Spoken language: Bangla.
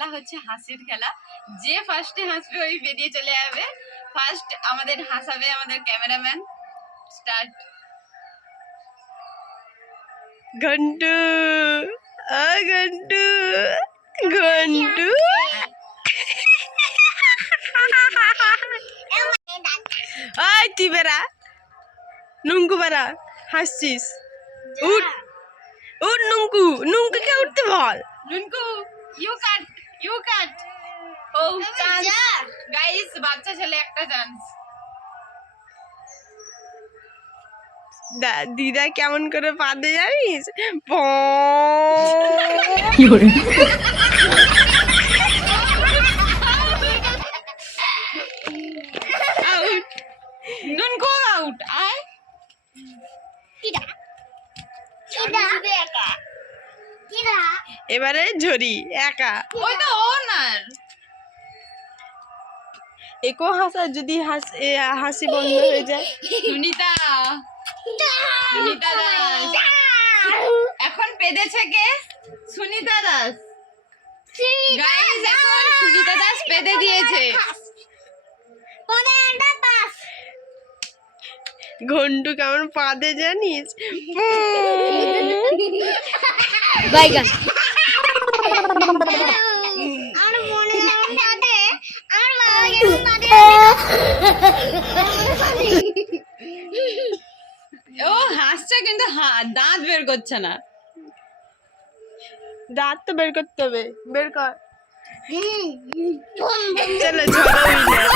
খেলা হচ্ছে হাসির খেলা। যে ফার্স্টে হাসবে ওই বেরিয়ে চলে যাবে। ফার্স্ট আমাদের হাসাবে আমাদের ক্যামেরাম্যান। স্টার্ট। ঘন্টু, ও ঘন্টু, ঘন্টু। ওই তুই বেড়া, নুঙ্কু বেড়া, হাসছিস? উঠ উঠ নুঙ্কু, নুঙ্কুকে উঠতে বল। Nunku you cut, you cut. ও চান্স গাইস, বাচ্চা ছেলে একটা চান্স। দিদা কেমন করে পাদে জানিস? Out, Nunku out. আয় এবারে ঝরি একা। ওই তো ওনার। একো হাসা, যদি হাসি বন্ধ হয়ে যায়। সুনিতা, সুনিতা দাস এখন পেদেছে কে? সুনিতা দাস। গাইস এখন সুনিতা দাস পেদে দিয়েছে। ঘন্টু কেমন পাদে জানিস? বাইগান ও হাসছে কিন্তু দাঁত বের করছে না। দাঁত তো বের করতে হবে, বের কর। চলো ঝড়ো উইনার।